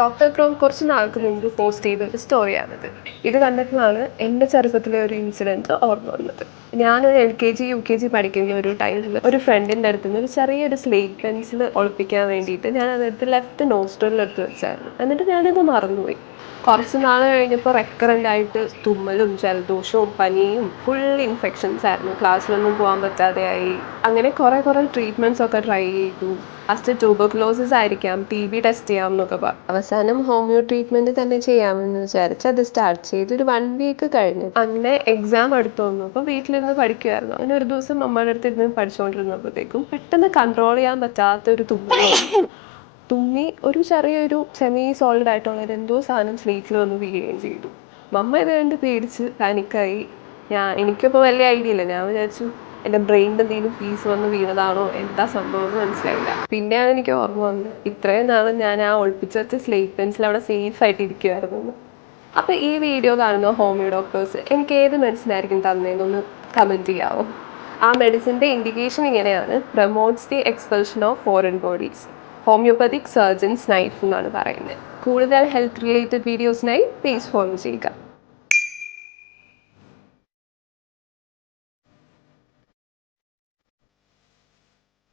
Doctor Chrome കുറച്ച് നാൾക്ക് മുമ്പ് പോസ്റ്റ് ചെയ്ത ഒരു സ്റ്റോറിയാണിത്. ഇത് കണ്ടിട്ടാണ് എൻ്റെ ചെറുപ്പത്തിലെ ഒരു ഇൻസിഡൻറ്റ് ഓർമ്മ വന്നത്. ഞാൻ LKG UKG പഠിക്കുന്ന ഒരു ടൈമിൽ ഒരു ഫ്രണ്ടിൻ്റെ അടുത്ത് നിന്ന് ഒരു ചെറിയൊരു സ്ലേറ്റ് പെൻസിൽ ഒളിപ്പിക്കാൻ വേണ്ടിയിട്ട് ഞാൻ അതെടുത്ത് ലെഫ്റ്റ് നോസ്ട്രലിൽ എടുത്ത് വെച്ചായിരുന്നു. എന്നിട്ട് ഞാനത് മറന്നുപോയി. കുറച്ച് നാൾ കഴിഞ്ഞപ്പോൾ റെക്കറൻ്റ് ആയിട്ട് തുമ്മലും ജലദോഷവും പനിയും ഫുൾ ഇൻഫെക്ഷൻസ് ആയിരുന്നു. ക്ലാസ്സിലൊന്നും പോകാൻ പറ്റാതെയായി. അങ്ങനെ കുറേ ട്രീറ്റ്മെൻറ്റ്സ് ഒക്കെ ട്രൈ ചെയ്തു. ഫസ്റ്റ് ട്യൂബർക്ലോസിസ് ആയിരിക്കാം, TB ടെസ്റ്റ് ചെയ്യാം എന്നൊക്കെ പറഞ്ഞു. അവസാനം ഹോമിയോ ട്രീറ്റ്മെൻറ്റ് തന്നെ ചെയ്യാമെന്ന് വിചാരിച്ച് അത് സ്റ്റാർട്ട് ചെയ്ത് ഒരു 1 വീക്ക് കഴിഞ്ഞു. അങ്ങനെ എക്സാം അടുത്ത് വന്നു. അപ്പോൾ വീട്ടിലിരുന്ന് പഠിക്കുമായിരുന്നു. അങ്ങനെ ഒരു ദിവസം അമ്മയുടെ അടുത്ത് ഇരുന്ന് പഠിച്ചുകൊണ്ടിരുന്നപ്പോഴത്തേക്കും പെട്ടെന്ന് കൺട്രോൾ ചെയ്യാൻ പറ്റാത്തൊരു തുമ്മി ഒരു ചെറിയൊരു സെമി സോളിഡ് ആയിട്ടുള്ള എന്തോ സാധനം സ്ലീറ്റിൽ വന്ന് വീഴുകയും ചെയ്തു. മമ്മ ഇത് കണ്ട് പേടിച്ച് പാനിക്കായി. എനിക്കിപ്പോൾ വലിയ ഐഡിയ ഇല്ല. ഞാൻ വിചാരിച്ചു എൻ്റെ ബ്രെയിനിൻ്റെ എന്തെങ്കിലും പീസ് വന്ന് വീണതാണോ, എന്താ സംഭവം എന്ന് മനസ്സിലായില്ല. പിന്നെയാണ് എനിക്ക് ഓർമ്മ വന്നത് ഇത്രയും നാൾ ഞാൻ ആ ഒളിപ്പിച്ച് വെച്ച സ്ലേറ്റ് പെൻസിൽ അവിടെ സേഫ് ആയിട്ട് ഇരിക്കുമായിരുന്നു. അപ്പോൾ ഈ വീഡിയോ കാണുന്ന ഹോമിയോ ഡോക്ടേഴ്സ് എനിക്ക് ഏത് മെഡിസിൻ ആയിരിക്കും തന്നതെന്നൊന്ന് കമൻറ്റ് ചെയ്യാമോ? ആ മെഡിസിൻ്റെ ഇൻഡിക്കേഷൻ ഇങ്ങനെയാണ്: promotes the expulsion of foreign bodies. Homoeopathic surgeons knife എന്നാണ് പറയുന്നത്. കൂടുതൽ ഹെൽത്ത് റിലേറ്റഡ് വീഡിയോസിനായി പ്ലീസ് ഫോളോ ചെയ്യുക.